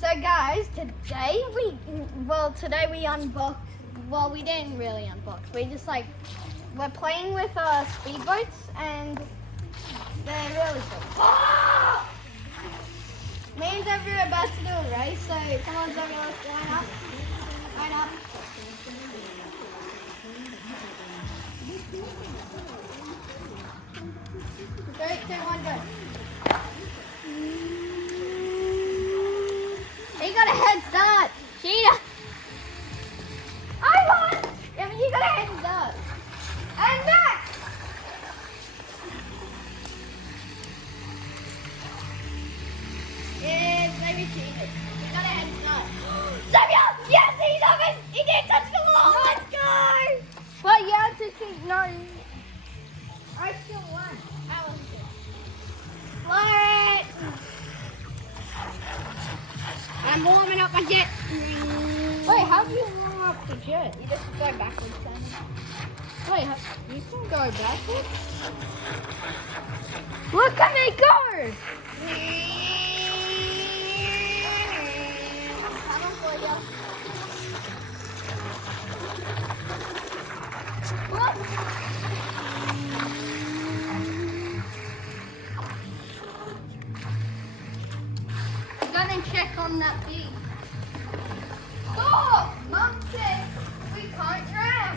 So guys, today we unboxed, well we didn't really unbox, we're playing with speedboats and they're really cool. Me and Xavier are about to do a race, so come on Xavier, let's line up. Line up. Three, two, one, go. He got a head start. Cheetah. I won. Yeah, but you got a head start. And back. Yeah, maybe cheated. He got a head start. Samuel! Yes, he's up it. He did touch the wall. Let's go. But you have to cheat. No. I still won. I was good. What? I'm warming up my jet. Wait, how do you warm up the jet? You just go backwards. Wait, you can go backwards? Look at me go! I'm gonna check on that bee. Stop! Mum said we can't drown.